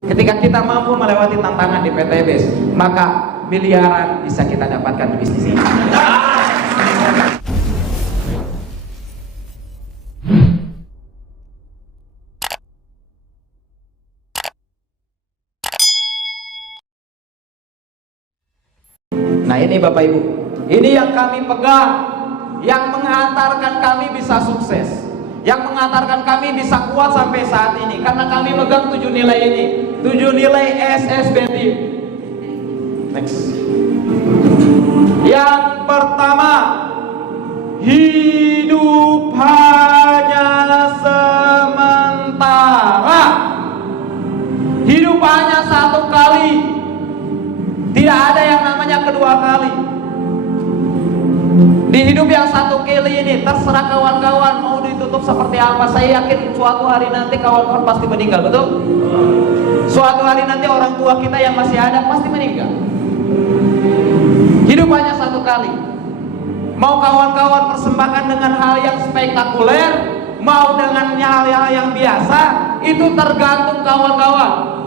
Ketika kita mampu melewati tantangan di PTBS, maka miliaran bisa kita dapatkan di bisnis ini. Nah ini Bapak Ibu, ini yang kami pegang, yang mengantarkan kami bisa sukses, yang mengantarkan kami bisa kuat sampai saat ini, karena kami megang 7 nilai ini, 7 nilai SSBT. Next. Yang pertama, hidup hanya sementara. Hidup hanya satu kali. Tidak ada yang namanya kedua kali. Di hidup yang satu kali ini, terserah kawan-kawan mau ditutup seperti apa. Saya yakin suatu hari nanti kawan-kawan pasti meninggal, betul? Suatu hari nanti orang tua kita yang masih ada pasti meninggal. Hidup hanya satu kali. Mau kawan-kawan persembahkan dengan hal yang spektakuler, mau dengan hal-hal yang biasa, itu tergantung kawan-kawan.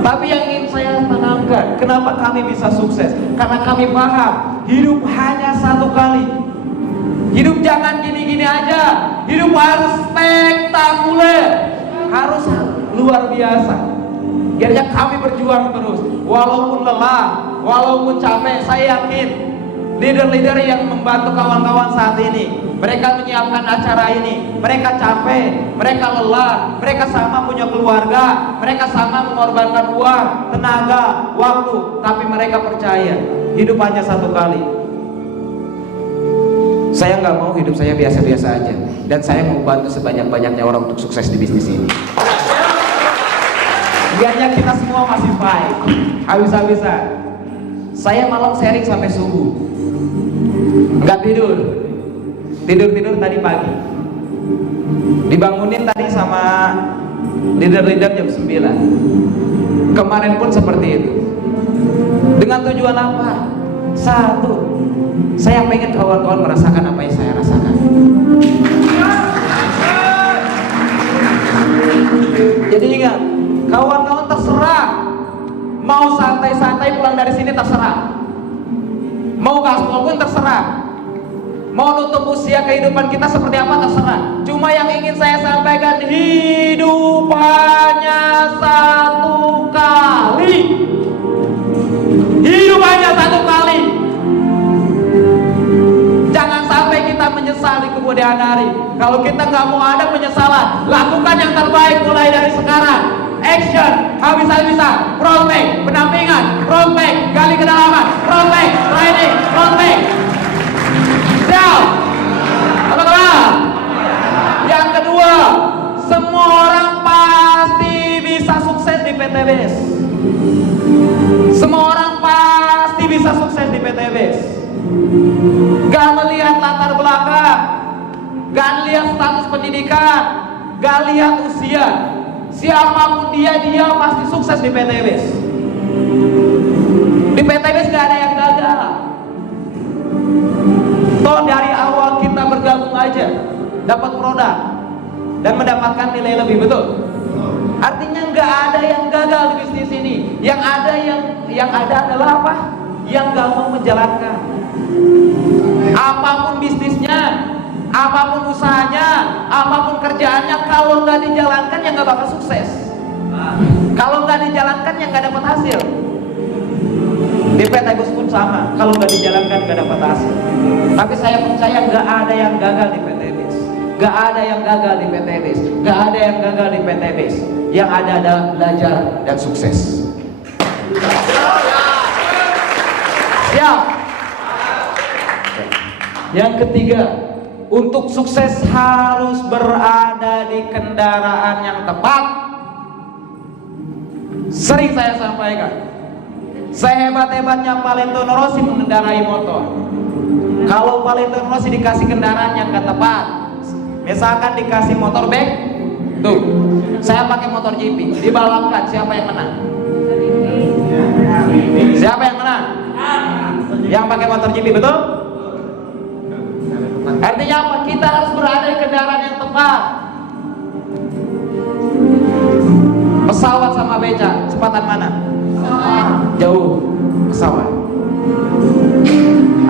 Tapi yang ingin saya tanamkan, kenapa kami bisa sukses? Karena kami paham, hidup hanya satu kali. Hidup jangan gini-gini aja. Hidup harus spektakuler, harus luar biasa. Biarnya kami berjuang terus, walaupun lelah, walaupun capek. Saya yakin leader-leader yang membantu kawan-kawan saat ini, mereka menyiapkan acara ini, mereka capek, mereka lelah, mereka sama punya keluarga, mereka sama mengorbankan uang, tenaga, waktu, tapi mereka percaya hidup hanya satu kali. Saya nggak mau hidup saya biasa-biasa aja, dan saya mau bantu sebanyak-banyaknya orang untuk sukses di bisnis ini. Biarnya kita semua masih fight, habis-habisan. Saya malam sharing sampai subuh, nggak tidur tadi pagi, dibangunin tadi sama leader-leader jam 9. Kemarin pun seperti itu. Dengan tujuan apa? Satu, saya pengen kawan-kawan merasakan apa yang saya rasakan. Jadi ingat, kawan-kawan terserah, mau santai-santai pulang dari sini terserah, mau gaspol pun terserah, mau nutup usia kehidupan kita seperti apa terserah. Cuma yang ingin saya sampaikan, hidup hanya satu kali. Hidup hanya satu kali. Jangan sampai kita menyesal di kemudian hari. Kalau kita nggak mau ada penyesalan, lakukan yang terbaik mulai dari sekarang. Action, habis-habisan, prospek, pendampingan, prospek, gali kedalaman, prospek, training, prospek. Siap? Teman-teman. Yang kedua, semua orang pasti bisa sukses di PTBS. Semua orang pasti bisa sukses di PTBS. Gak melihat latar belakang, gak lihat status pendidikan, gak lihat usia. Siapapun dia pasti sukses di PTBS. Di PTBS gak ada yang gagal. Toh dari awal kita bergabung aja dapat produk dan mendapatkan nilai lebih, betul? Artinya nggak ada yang gagal di bisnis ini. Yang ada adalah apa? Yang nggak mau menjalankan. Apapun bisnisnya, apapun usahanya, apapun kerjaannya, kalau nggak dijalankan ya nggak bakal sukses. Kalau nggak dijalankan ya nggak dapat hasil. Di PTBS pun sama, kalau nggak dijalankan nggak dapat hasil. Tapi saya percaya nggak ada yang gagal di PTBS, nggak ada yang gagal di PTBS, nggak ada yang gagal di PTBS. Yang ada adalah belajar dan sukses. Siap. Yang ketiga, untuk sukses harus berada di kendaraan yang tepat. Sering saya sampaikan, sehebat-hebatnya Valentino Rossi mengendarai motor. Kalau Valentino Rossi dikasih kendaraan yang gak tepat, misalkan dikasih motor bag, tuh, saya pakai motor GP, dibalapkan, siapa yang menang? Siapa yang menang? Yang pakai motor GP, betul? Artinya apa? Kita harus berada di kendaraan yang tepat. beca? Kecepatan mana? Jauh, pesawat.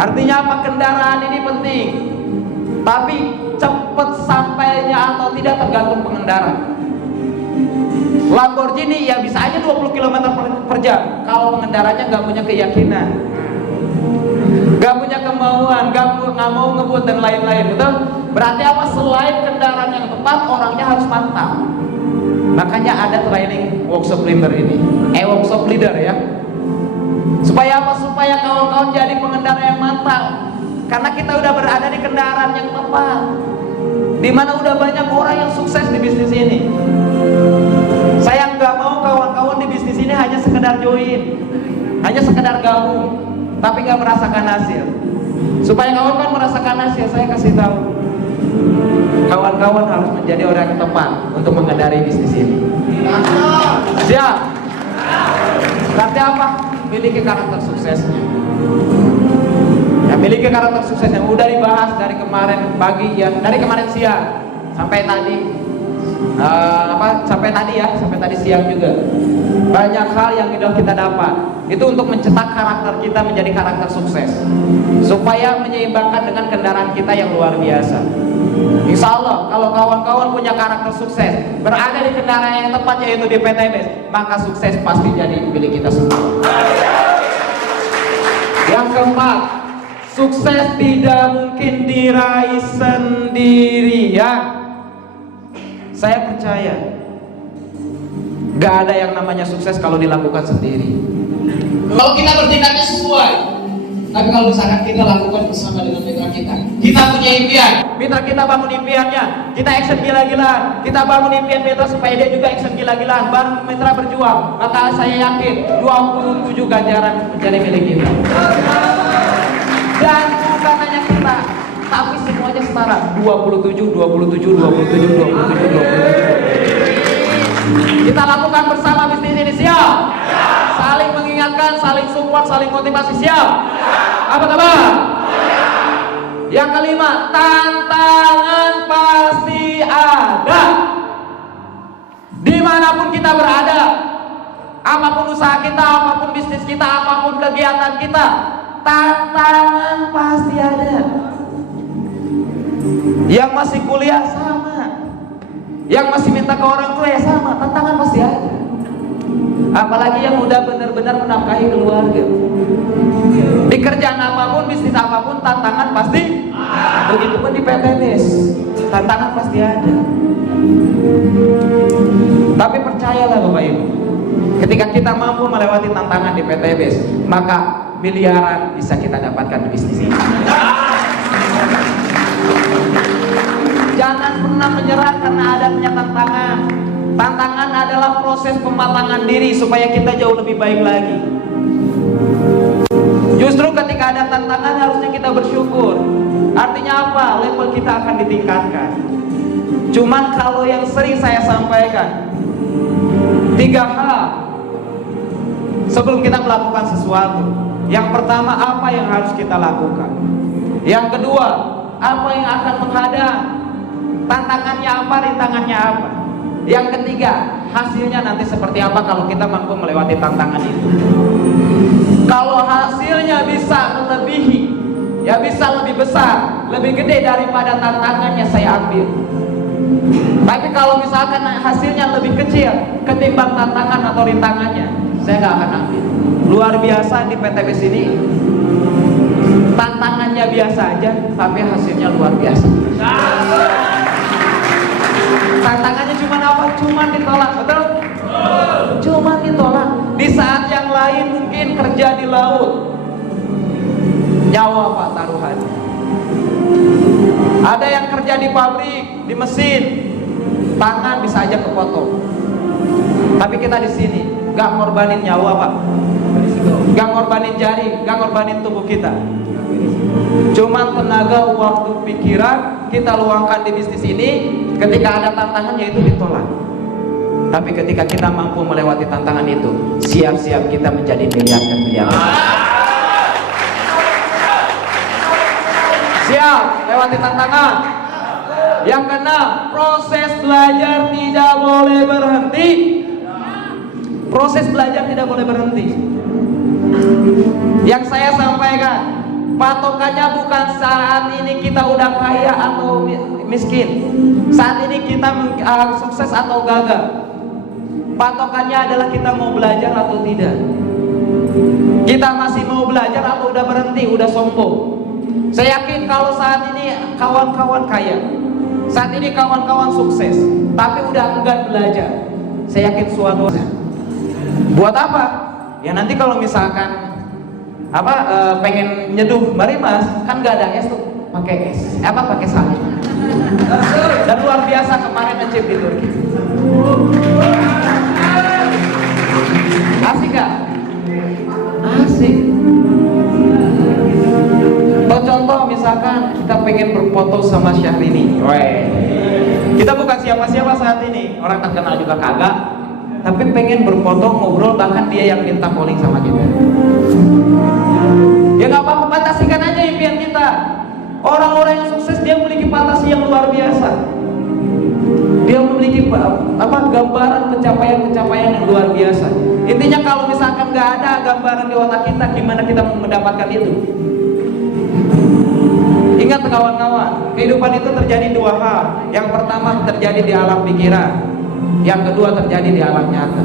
Artinya apa? Kendaraan ini penting, tapi cepat sampainya atau tidak tergantung pengendara. Lamborghini ya bisa aja 20 km per jam kalau pengendaranya nggak punya keyakinan, nggak punya kemauan, nggak mau ngebut dan lain-lain, betul? Berarti apa? Selain kendaraan yang tepat, orangnya harus mantap. Makanya ada training workshop leader ini, workshop leader ya. Supaya apa? Supaya kawan-kawan jadi pengendara yang mantap. Karena kita udah berada di kendaraan yang tepat, di mana udah banyak orang yang sukses di bisnis ini. Saya nggak mau kawan-kawan di bisnis ini hanya sekedar join, hanya sekedar gabung, tapi nggak merasakan hasil. Supaya kawan-kawan merasakan hasil, saya kasih tahu, kawan-kawan harus menjadi orang yang tepat untuk mengendari bisnis ini. Siap? Berarti apa? Miliki karakter suksesnya. Ya, miliki karakter sukses yang udah dibahas dari kemarin pagi ya, dari kemarin siang sampai tadi. Sampai tadi siang juga banyak hal yang sudah kita dapat. Itu untuk mencetak karakter kita menjadi karakter sukses, supaya menyeimbangkan dengan kendaraan kita yang luar biasa. Insya Allah kalau kawan-kawan punya karakter sukses, berada di kendaraan yang tepat, yaitu di PTBS, maka sukses pasti jadi milik kita semua. Yang keempat, sukses tidak mungkin diraih sendirian. Saya percaya gak ada yang namanya sukses kalau dilakukan sendiri. Kalau kita bertindaknya sesuai, tapi kalau misalkan kita lakukan bersama dengan mitra kita punya impian, mitra kita bangun impiannya, kita action gila-gilaan, kita bangun impian mitra supaya dia juga action gila-gilaan, bareng mitra berjuang, maka saya yakin 27 ganjaran menjadi milik kita. Dan bukan hanya kita, tapi semuanya setara. 27. Kita lakukan bersama bisnis ini, siap? Saling mengingatkan, saling support, saling motivasi, siap? Apa kabar? Yang kelima, tantangan pasti ada. Dimanapun kita berada, apapun usaha kita, apapun bisnis kita, apapun kegiatan kita, tantangan pasti ada. Yang masih kuliah sama, yang masih minta ke orang tua ya sama, tantangan pasti ada. Apalagi yang udah benar-benar menafkahi keluarga. Di kerjaan apapun, bisnis apapun, tantangan pasti ada. Begitupun di PTBS, tantangan pasti ada. Tapi percayalah Bapak Ibu, ketika kita mampu melewati tantangan di PTBS, maka miliaran bisa kita dapatkan di bisnis ini. Jangan pernah menyerah karena adanya tantangan. Tantangan adalah proses pematangan diri supaya kita jauh lebih baik lagi. Justru ketika ada tantangan harusnya kita bersyukur. Artinya apa? Level kita akan ditingkatkan. Cuman kalau yang sering saya sampaikan, 3 hal sebelum kita melakukan sesuatu. Yang pertama, apa yang harus kita lakukan? Yang kedua, apa yang akan menghadang? Tantangannya apa, rintangannya apa? Yang ketiga, hasilnya nanti seperti apa kalau kita mampu melewati tantangan itu. Kalau hasilnya bisa melebihi, ya bisa lebih besar, lebih gede daripada tantangannya, saya ambil. Tapi kalau misalkan hasilnya lebih kecil ketimbang tantangan atau rintangannya, saya nggak akan ambil. Luar biasa di PTBS ini, tantangannya biasa aja, tapi hasilnya luar biasa. Tantangannya cuma apa? Cuma ditolak, betul? Cuma ditolak. Di saat yang lain mungkin kerja di laut, nyawa Pak taruhannya. Ada yang kerja di pabrik, di mesin, tangan bisa aja kepotong. Tapi kita di sini gak ngorbanin nyawa Pak, gak ngorbanin jari, gak ngorbanin tubuh kita. Cuma tenaga, waktu, pikiran kita luangkan di bisnis ini. Ketika ada tantangan, yaitu ditolak. Tapi ketika kita mampu melewati tantangan itu, siap-siap kita menjadi miliar dan miliar. Siap lewati tantangan. Yang keenam, proses belajar tidak boleh berhenti. Proses belajar tidak boleh berhenti. Yang saya sampaikan, patokannya bukan saat ini kita udah kaya atau miskin, saat ini kita sukses atau gagal. Patokannya adalah kita mau belajar atau tidak. Kita masih mau belajar atau udah berhenti, udah sombong. Saya yakin kalau saat ini kawan-kawan kaya, saat ini kawan-kawan sukses, tapi udah enggan belajar, saya yakin suatu buat apa? Ya nanti kalau misalkan pengen nyeduh mari mas, kan gak ada es tuh, pakai es, pakai salju. Dan luar biasa kemarin ngecip di Turki. Asik gak? Asik. Contoh misalkan kita pengen berfoto sama Syahrini, kita bukan siapa-siapa saat ini, orang terkenal juga kagak, tapi pengen berfoto, ngobrol, bahkan dia yang minta calling sama kita. Ya nggak apa-apa, fantasikan aja impian kita. Orang-orang yang sukses dia memiliki fantasi yang luar biasa. Dia memiliki gambaran pencapaian-pencapaian yang luar biasa. Intinya kalau misalkan nggak ada gambaran di otak kita, gimana kita mendapatkan itu? Ingat kawan-kawan, kehidupan itu terjadi dua hal. Yang pertama terjadi di alam pikiran, yang kedua terjadi di alam nyata.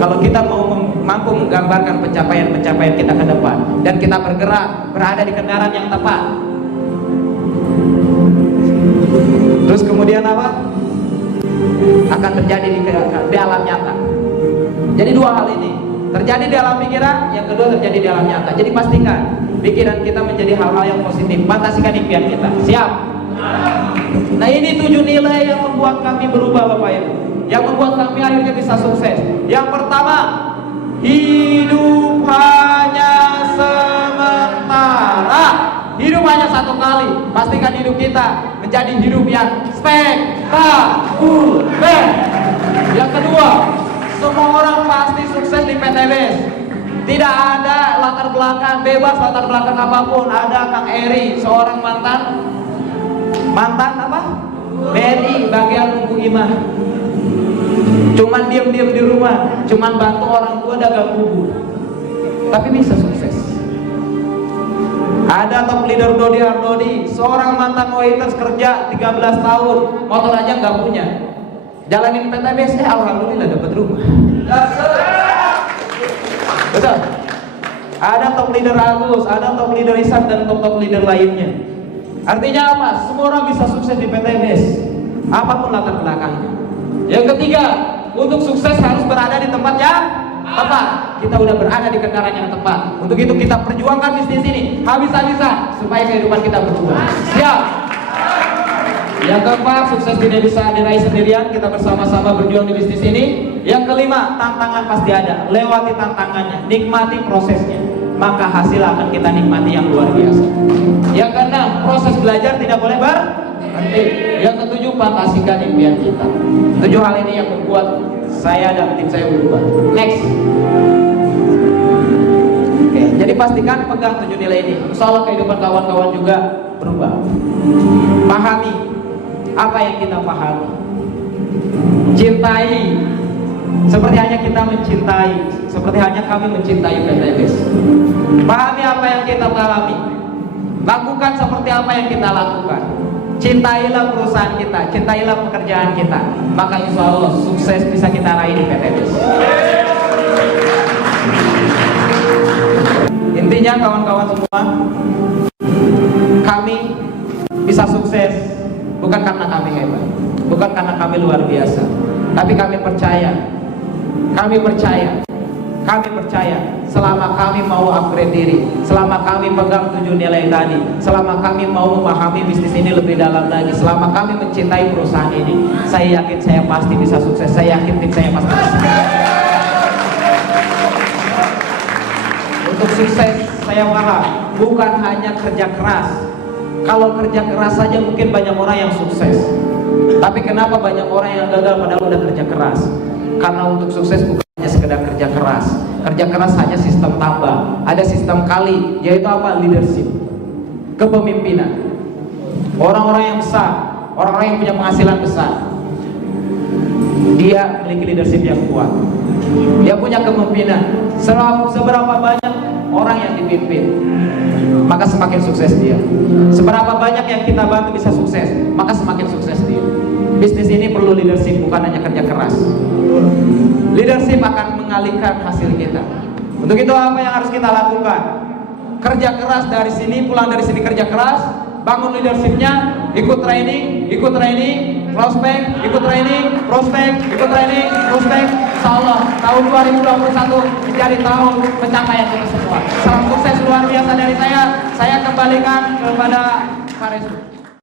Kalau kita mau mampu menggambarkan pencapaian-pencapaian kita ke depan, dan kita bergerak, berada di kendaraan yang tepat, terus kemudian apa? Akan terjadi di alam nyata. Jadi dua hal ini terjadi di alam pikiran, yang kedua terjadi di alam nyata. Jadi pastikan pikiran kita menjadi hal-hal yang positif. Fantasikan impian kita. Siap? Nah ini 7 nilai yang membuat kami berubah Bapak Ibu, yang membuat kami akhirnya bisa sukses. Yang pertama, hidup hanya sementara. Hidup hanya satu kali. Pastikan hidup kita menjadi hidup yang spektakuler. Yang kedua, semua orang pasti sukses di PTBS. Tidak ada latar belakang, bebas latar belakang apapun. Ada Kang Eri, seorang mantan BNI bagian Umbu Imah. Cuman diam-diam di rumah, cuman bantu orang tua dagang bubur, tapi bisa sukses. Ada top leader Dodi Ardodi, seorang mantan waiters kerja 13 tahun, motor aja nggak punya, jalanin PTBS, alhamdulillah dapat rumah. Betul. Ada top leader Agus, ada top leader Isak, dan top leader lainnya. Artinya apa? Semua orang bisa sukses di PTBS, apapun latar belakangnya. Yang ketiga, untuk sukses harus berada di tempat yang tepat. Kita udah berada di kendaraan yang tepat. Untuk itu kita perjuangkan bisnis ini habis-habisan supaya kehidupan kita berubah. Siap? Yang keempat, sukses tidak bisa diraih sendirian. Kita bersama-sama berjuang di bisnis ini. Yang kelima, tantangan pasti ada. Lewati tantangannya, nikmati prosesnya, maka hasil akan kita nikmati yang luar biasa. Yang keenam, proses belajar tidak boleh berhenti. Yang ketujuh, fantasikan impian kita. 7 hal ini yang membuat saya dan tim saya berubah. Next. Oke, jadi pastikan pegang 7 nilai ini. Insya Allah kehidupan kawan-kawan juga berubah. Pahami apa yang kita pahami. Cintai seperti hanya kita mencintai, seperti hanya kami mencintai PTBS. Pahami apa yang kita pahami. Lakukan seperti apa yang kita lakukan. Cintailah perusahaan kita, cintailah pekerjaan kita, maka insya Allah sukses bisa kita raih di PTBS. Intinya kawan-kawan semua, kami bisa sukses bukan karena kami hebat, bukan karena kami luar biasa, tapi kami percaya selama kami mau upgrade diri, selama kami pegang 7 nilai tadi, selama kami mau memahami bisnis ini lebih dalam lagi, selama kami mencintai perusahaan ini, saya yakin saya pasti bisa sukses. Saya yakin tim saya pasti bisa. Untuk sukses saya paham bukan hanya kerja keras. Kalau kerja keras saja mungkin banyak orang yang sukses, tapi kenapa banyak orang yang gagal padahal udah kerja keras? Karena untuk sukses bukan hanya sekedar kerja keras. Kerja keras hanya sistem tambah, ada sistem kali, yaitu apa? Leadership, kepemimpinan. Orang-orang yang besar, orang-orang yang punya penghasilan besar, dia memiliki leadership yang kuat. Dia punya kepemimpinan. Seberapa banyak orang yang dipimpin, maka semakin sukses dia. Seberapa banyak yang kita bantu bisa sukses, maka semakin sukses dia. Bisnis ini perlu leadership, bukan hanya kerja keras. Leadership akan mengalihkan hasil kita. Untuk itu apa yang harus kita lakukan? Kerja keras dari sini, pulang dari sini kerja keras, bangun leadershipnya, ikut training, prospek, ikut training, prospek, ikut training, prospek. Insyaallah tahun 2021 menjadi tahun pencapaian kita semua. Salam sukses luar biasa dari saya. Saya kembalikan kepada Pak Restu.